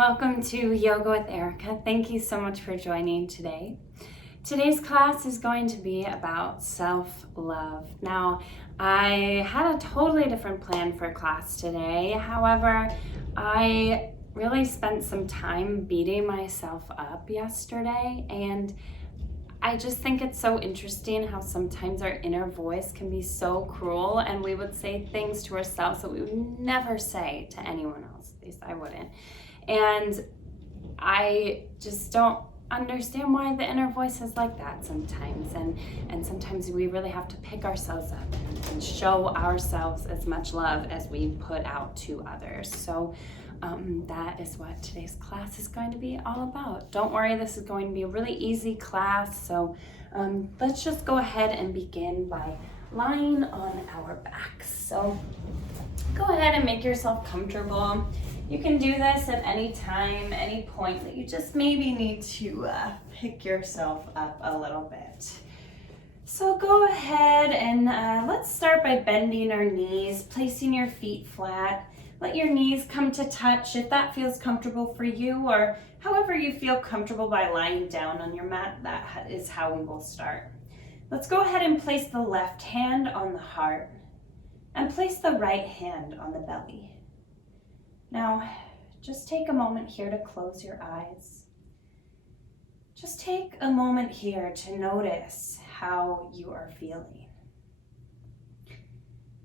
Welcome to Yoga with Erica. Thank you so much for joining today. Today's class is going to be about self-love. Now, I had a totally different plan for class today. However, I really spent some time beating myself up yesterday, and I just think it's so interesting how sometimes our inner voice can be so cruel, and we would say things to ourselves that we would never say to anyone else. At least I wouldn't. And I just don't understand why the inner voice is like that sometimes. And sometimes we really have to pick ourselves up and show ourselves as much love as we put out to others. So that is what today's class is going to be all about. Don't worry, this is going to be a really easy class. So let's just go ahead and begin by lying on our backs. So go ahead and make yourself comfortable. You can do this at any time, any point that you just maybe need to pick yourself up a little bit. So go ahead and let's start by bending our knees, placing your feet flat. Let your knees come to touch if that feels comfortable for you, or however you feel comfortable by lying down on your mat. That is how we will start. Let's go ahead and place the left hand on the heart and place the right hand on the belly. Now, just take a moment here to close your eyes. Just take a moment here to notice how you are feeling.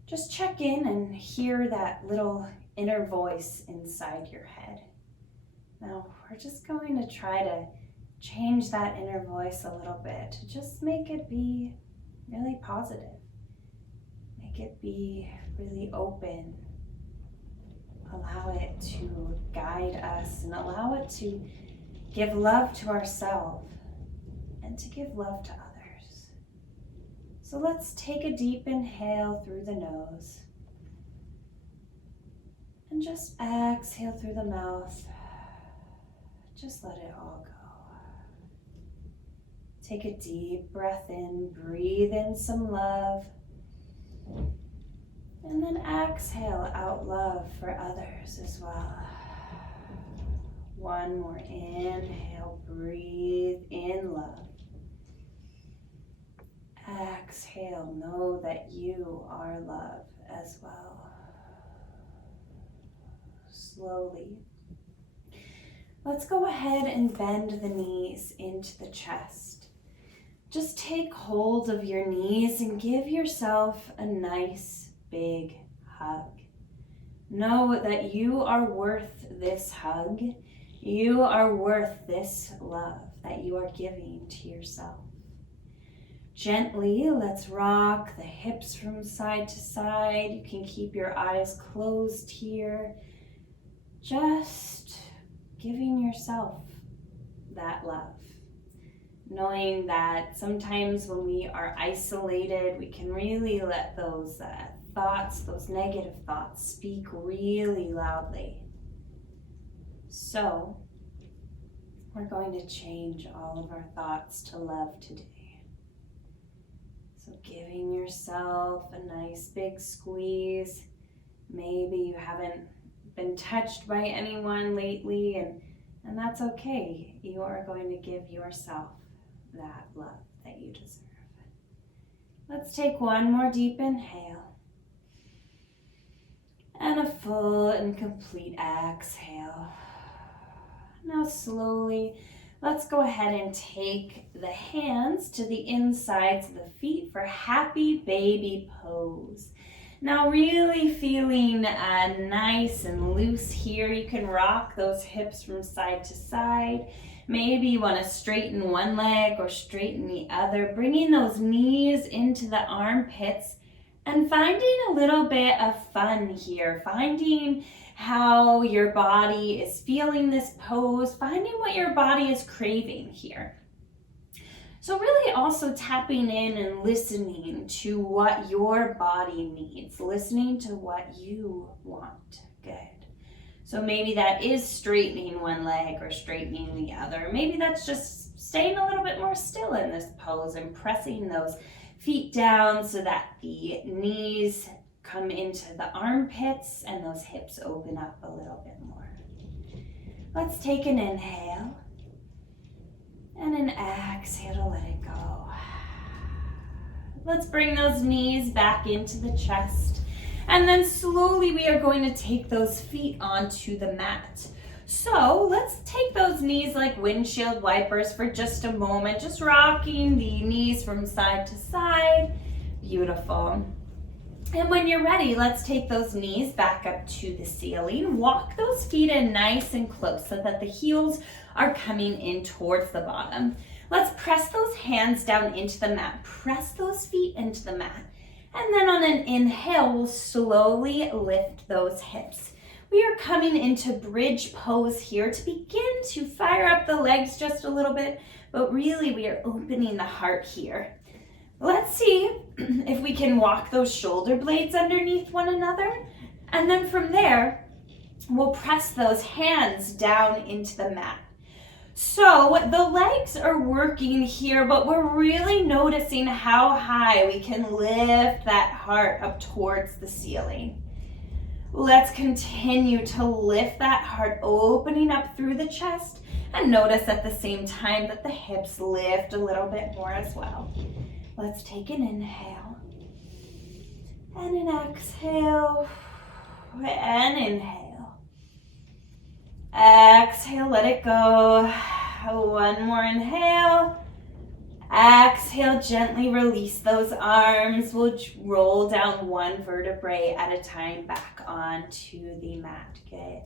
Just check in and hear that little inner voice inside your head. Now, we're just going to try to change that inner voice a little bit to just make it be really positive. Make it be really open. Allow it to guide us and allow it to give love to ourselves and to give love to others. So let's take a deep inhale through the nose and just exhale through the mouth. Just let it all go. Take a deep breath in, breathe in some love. And then exhale out love for others as well. One more inhale, breathe in love. Exhale, know that you are love as well. Slowly. Let's go ahead and bend the knees into the chest. Just take hold of your knees and give yourself a nice big hug. Know that you are worth this hug. You are worth this love that you are giving to yourself. Gently, let's rock the hips from side to side. You can keep your eyes closed here. Just giving yourself that love. Knowing that sometimes when we are isolated, we can really let those thoughts, those negative thoughts, speak really loudly. So, we're going to change all of our thoughts to love today. So giving yourself a nice big squeeze. Maybe you haven't been touched by anyone lately, and that's okay. You are going to give yourself that love that you deserve. Let's take one more deep inhale. And a full and complete exhale. Now slowly, let's go ahead and take the hands to the insides of the feet for happy baby pose. Now really feeling nice and loose here. You can rock those hips from side to side. Maybe you want to straighten one leg or straighten the other. Bringing those knees into the armpits and finding a little bit of fun here. Finding how your body is feeling this pose. Finding what your body is craving here. So really also tapping in and listening to what your body needs. Listening to what you want. Good. So maybe that is straightening one leg or straightening the other. Maybe that's just staying a little bit more still in this pose and pressing those feet down so that the knees come into the armpits and those hips open up a little bit more. Let's take an inhale and an exhale to let it go. Let's bring those knees back into the chest. And then slowly we are going to take those feet onto the mat. So let's take those knees like windshield wipers for just a moment, just rocking the knees from side to side. Beautiful. And when you're ready, let's take those knees back up to the ceiling. Walk those feet in nice and close so that the heels are coming in towards the bottom. Let's press those hands down into the mat. Press those feet into the mat. And then on an inhale, we'll slowly lift those hips. We are coming into bridge pose here to begin to fire up the legs just a little bit, but really we are opening the heart here. Let's see if we can walk those shoulder blades underneath one another. And then from there, we'll press those hands down into the mat. So the legs are working here, but we're really noticing how high we can lift that heart up towards the ceiling. Let's continue to lift that heart, opening up through the chest, and notice at the same time that the hips lift a little bit more as well. Let's take an inhale and an exhale and inhale. Exhale, let it go. One more inhale. Exhale, gently release those arms. We'll roll down one vertebrae at a time back onto the mat. Good.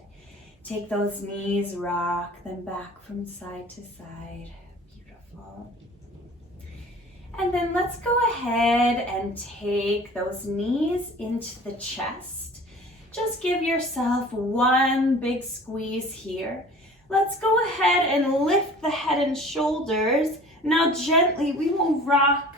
Take those knees, rock them back from side to side. Beautiful. And then let's go ahead and take those knees into the chest. Just give yourself one big squeeze here. Let's go ahead and lift the head and shoulders. Now gently, we will rock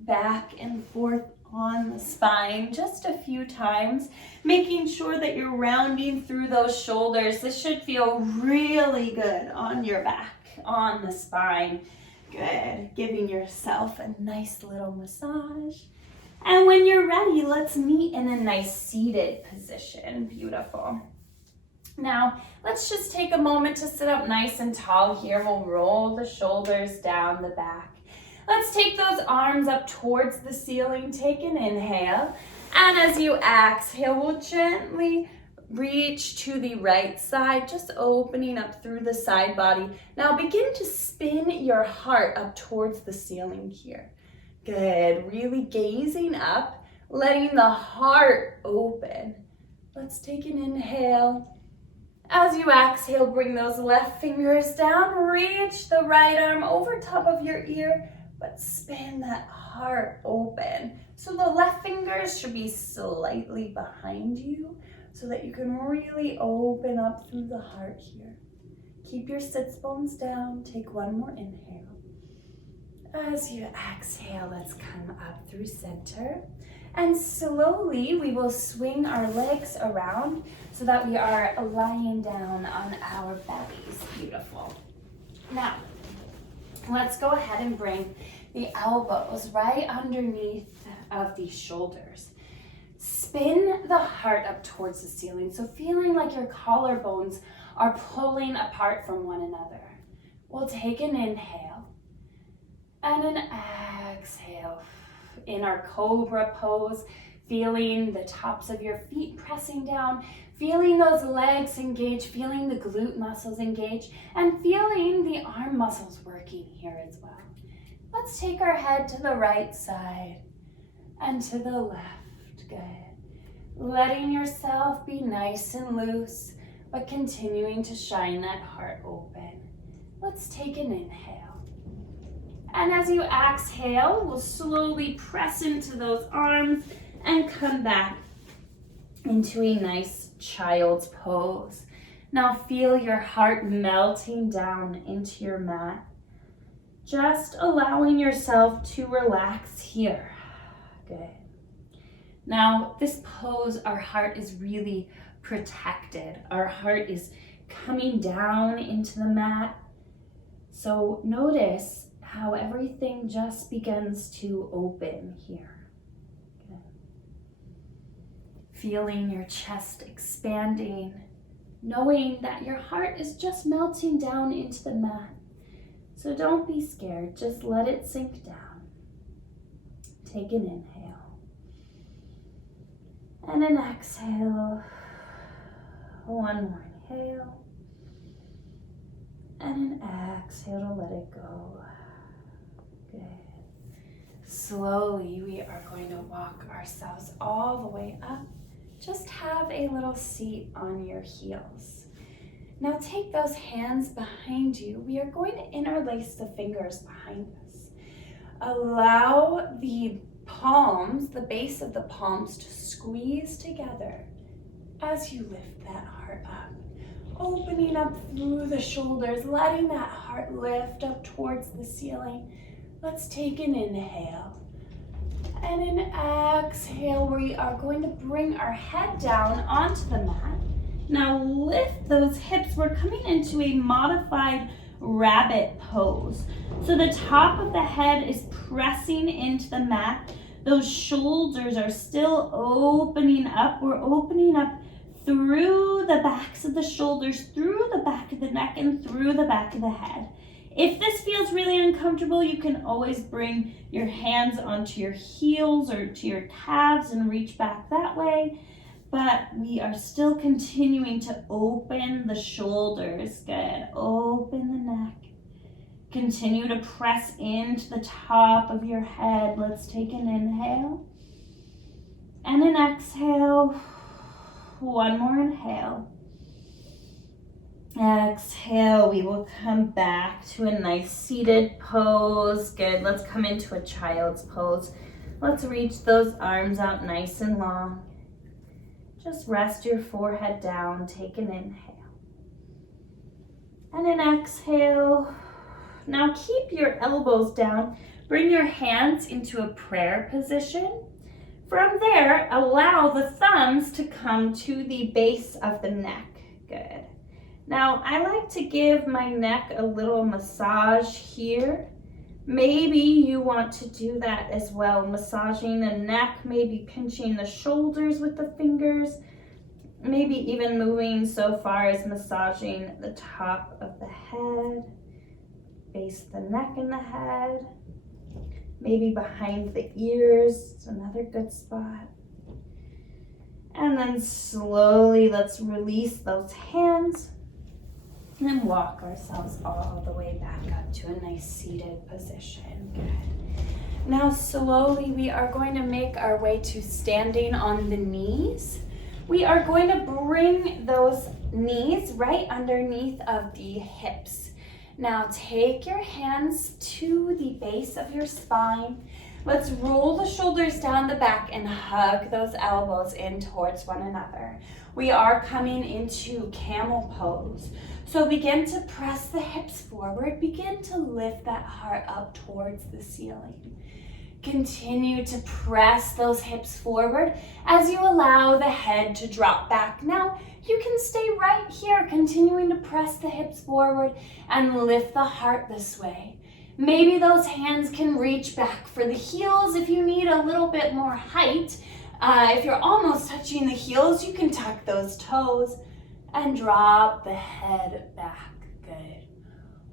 back and forth on the spine just a few times, making sure that you're rounding through those shoulders. This should feel really good on your back, on the spine. Good. Giving yourself a nice little massage. And when you're ready, let's meet in a nice seated position. Beautiful. Now, let's just take a moment to sit up nice and tall here. We'll roll the shoulders down the back. Let's take those arms up towards the ceiling. Take an inhale. And as you exhale, we'll gently reach to the right side, just opening up through the side body. Now begin to spin your heart up towards the ceiling here. Good. Really gazing up, letting the heart open. Let's take an inhale. As you exhale, bring those left fingers down, reach the right arm over top of your ear, but spin that heart open. So the left fingers should be slightly behind you so that you can really open up through the heart here. Keep your sits bones down. Take one more inhale. As you exhale, let's come up through center. And slowly we will swing our legs around so that we are lying down on our bellies. Beautiful. Now, let's go ahead and bring the elbows right underneath of the shoulders. Spin the heart up towards the ceiling. So feeling like your collarbones are pulling apart from one another. We'll take an inhale and an exhale. In our cobra pose, feeling the tops of your feet pressing down, feeling those legs engage, feeling the glute muscles engage, and feeling the arm muscles working here as well. Let's take our head to the right side and to the left. Good. Letting yourself be nice and loose, but continuing to shine that heart open. Let's take an inhale. And as you exhale, we'll slowly press into those arms and come back into a nice child's pose. Now feel your heart melting down into your mat. Just allowing yourself to relax here. Good. Now this pose, our heart is really protected. Our heart is coming down into the mat. So notice how everything just begins to open here. Okay. Feeling your chest expanding, knowing that your heart is just melting down into the mat. So don't be scared, just let it sink down. Take an inhale. And an exhale. One more inhale. And an exhale to let it go. Good. Slowly, we are going to walk ourselves all the way up. Just have a little seat on your heels. Now take those hands behind you. We are going to interlace the fingers behind us. Allow the palms, the base of the palms, to squeeze together as you lift that heart up. Opening up through the shoulders, letting that heart lift up towards the ceiling. Let's take an inhale. And an exhale, we are going to bring our head down onto the mat. Now lift those hips. We're coming into a modified rabbit pose. So the top of the head is pressing into the mat. Those shoulders are still opening up. We're opening up through the backs of the shoulders, through the back of the neck, and through the back of the head. If this feels really uncomfortable, you can always bring your hands onto your heels or to your calves and reach back that way. But we are still continuing to open the shoulders. Good. Open the neck. Continue to press into the top of your head. Let's take an inhale and an exhale. One more inhale. Exhale, we will come back to a nice seated pose. Good, let's come into a child's pose. Let's reach those arms out nice and long. Just rest your forehead down, take an inhale. And an exhale. Now keep your elbows down. Bring your hands into a prayer position. From there, allow the thumbs to come to the base of the neck. Good. Now, I like to give my neck a little massage here. Maybe you want to do that as well, massaging the neck, maybe pinching the shoulders with the fingers, maybe even moving so far as massaging the top of the head, base of the neck and the head, maybe behind the ears, it's another good spot. And then slowly, let's release those hands. And then walk ourselves all the way back up to a nice seated position. Good. Now slowly we are going to make our way to standing on the knees. We are going to bring those knees right underneath of the hips. Now take your hands to the base of your spine. Let's roll the shoulders down the back and hug those elbows in towards one another. We are coming into camel pose. So begin to press the hips forward. Begin to lift that heart up towards the ceiling. Continue to press those hips forward as you allow the head to drop back. Now, you can stay right here, continuing to press the hips forward and lift the heart this way. Maybe those hands can reach back for the heels if you need a little bit more height. If you're almost touching the heels, you can tuck those toes and drop the head back. Good.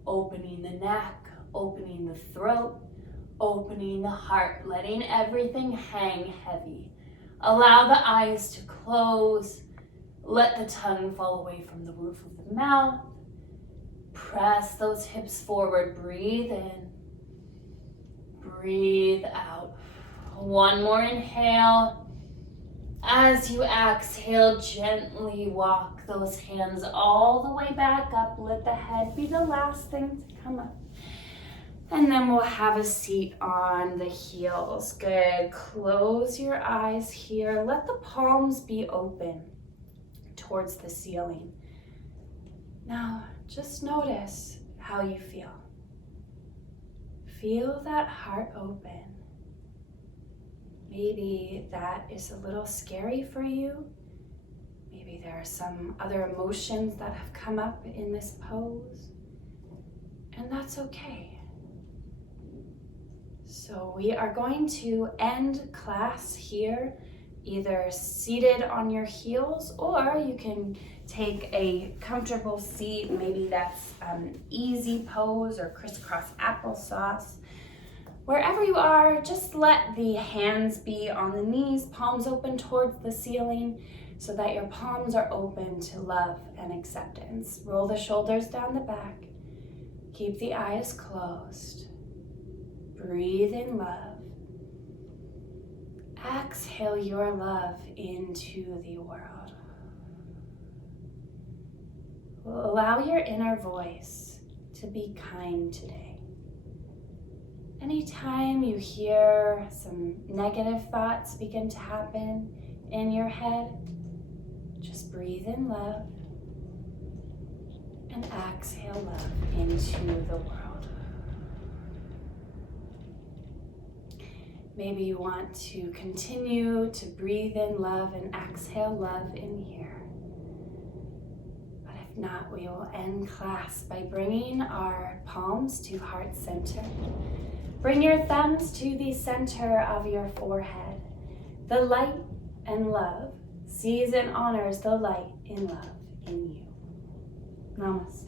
Opening the neck, opening the throat, opening the heart, letting everything hang heavy. Allow the eyes to close. Let the tongue fall away from the roof of the mouth. Press those hips forward. Breathe in. Breathe out. One more inhale. As you exhale, gently walk those hands all the way back up. Let the head be the last thing to come up. And then we'll have a seat on the heels. Good. Close your eyes here. Let the palms be open towards the ceiling. Now, just notice how you feel. Feel that heart open. Maybe that is a little scary for you. Maybe there are some other emotions that have come up in this pose. And that's okay. So we are going to end class here either seated on your heels, or you can take a comfortable seat. Maybe that's easy pose or crisscross applesauce. Wherever you are, just let the hands be on the knees, palms open towards the ceiling, so that your palms are open to love and acceptance. Roll the shoulders down the back. Keep the eyes closed. Breathe in love. Exhale your love into the world. Allow your inner voice to be kind today. Anytime you hear some negative thoughts begin to happen in your head, just breathe in love and exhale love into the world. Maybe you want to continue to breathe in love and exhale love in here. But if not, we will end class by bringing our palms to heart center. Bring your thumbs to the center of your forehead. The light and love sees and honors the light and love in you. Namaste.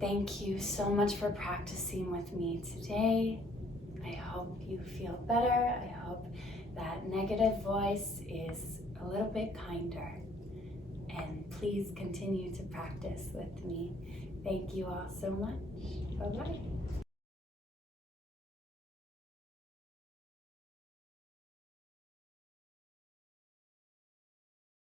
Thank you so much for practicing with me today. I hope you feel better. I hope that negative voice is a little bit kinder. And please continue to practice with me. Thank you all so much. Bye-bye.